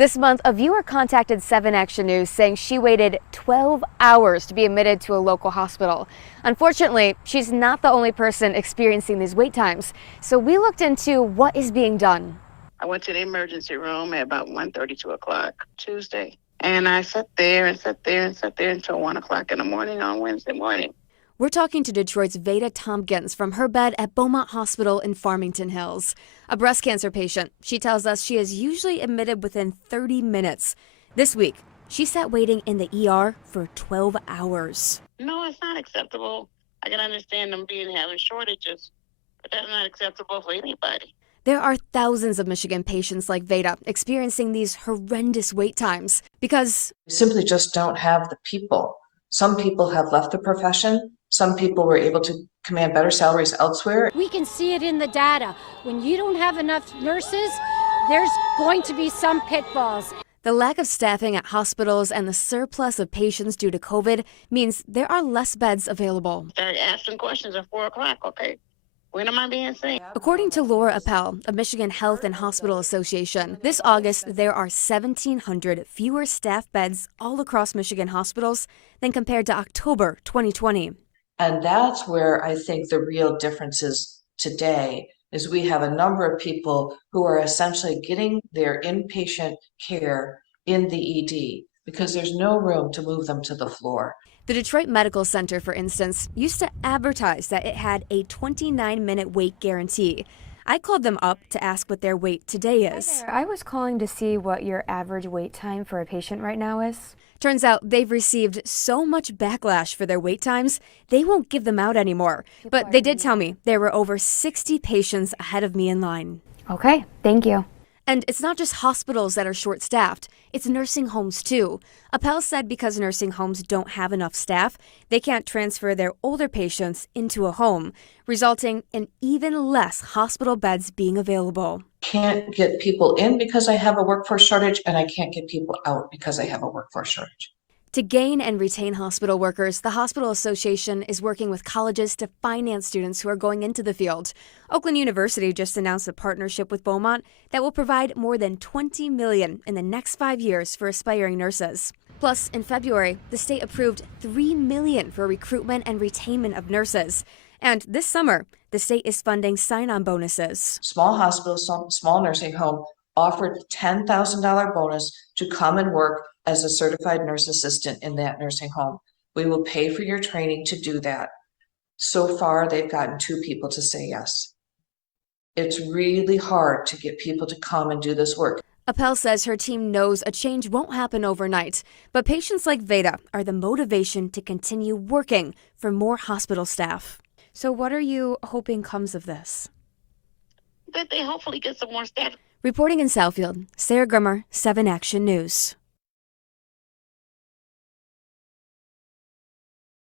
This month, a viewer contacted 7 Action News saying she waited 12 hours to be admitted to a local hospital. Unfortunately, she's not the only person experiencing these wait times, so we looked into what is being done. I went to the emergency room at about 1:30, 2 o'clock Tuesday, and I sat there until 1 o'clock in the morning on Wednesday morning. We're talking to Detroit's Veda Tompkins from her bed at Beaumont Hospital in Farmington Hills. A breast cancer patient, she tells us she is usually admitted within 30 minutes. This week, she sat waiting in the ER for 12 hours. No, it's not acceptable. I can understand them having shortages, but that's not acceptable for anybody. There are thousands of Michigan patients like Veda experiencing these horrendous wait times because we simply just don't have the people. Some people have left the profession. Some people were able to command better salaries elsewhere. We can see it in the data. When you don't have enough nurses, there's going to be some pitfalls. The lack of staffing at hospitals and the surplus of patients due to COVID means there are less beds available. Start asking questions at 4 o'clock, okay? When am I being seen? According to Laura Appel of Michigan Health and Hospital Association, this August there are 1,700 fewer staff beds all across Michigan hospitals than compared to October 2020. And that's where I think the real difference is today, is we have a number of people who are essentially getting their inpatient care in the ED because there's no room to move them to the floor. The Detroit Medical Center, for instance, used to advertise that it had a 29-minute wait guarantee. I called them up to ask what their wait today is. I was calling to see what your average wait time for a patient right now is. Turns out they've received so much backlash for their wait times, they won't give them out anymore. But they did tell me there were over 60 patients ahead of me in line. Okay, thank you. And it's not just hospitals that are short-staffed, it's nursing homes too. Appel said because nursing homes don't have enough staff, they can't transfer their older patients into a home, resulting in even less hospital beds being available. Can't get people in because I have a workforce shortage, and I can't get people out because I have a workforce shortage. To gain and retain hospital workers, the Hospital Association is working with colleges to finance students who are going into the field. Oakland University just announced a partnership with Beaumont that will provide more than $20 million in the next 5 years for aspiring nurses. Plus, in February, the state approved $3 million for recruitment and retainment of nurses. And this summer, the state is funding sign-on bonuses. Small hospitals, small nursing home offered $10,000 bonus to come and work as a certified nurse assistant in that nursing home. We will pay for your training to do that. So far, they've gotten 2 people to say yes. It's really hard to get people to come and do this work. Appel says her team knows a change won't happen overnight, but patients like Veda are the motivation to continue working for more hospital staff. So what are you hoping comes of this? That they hopefully get some more staff. Reporting in Southfield, Sarah Grimmer, 7 Action News.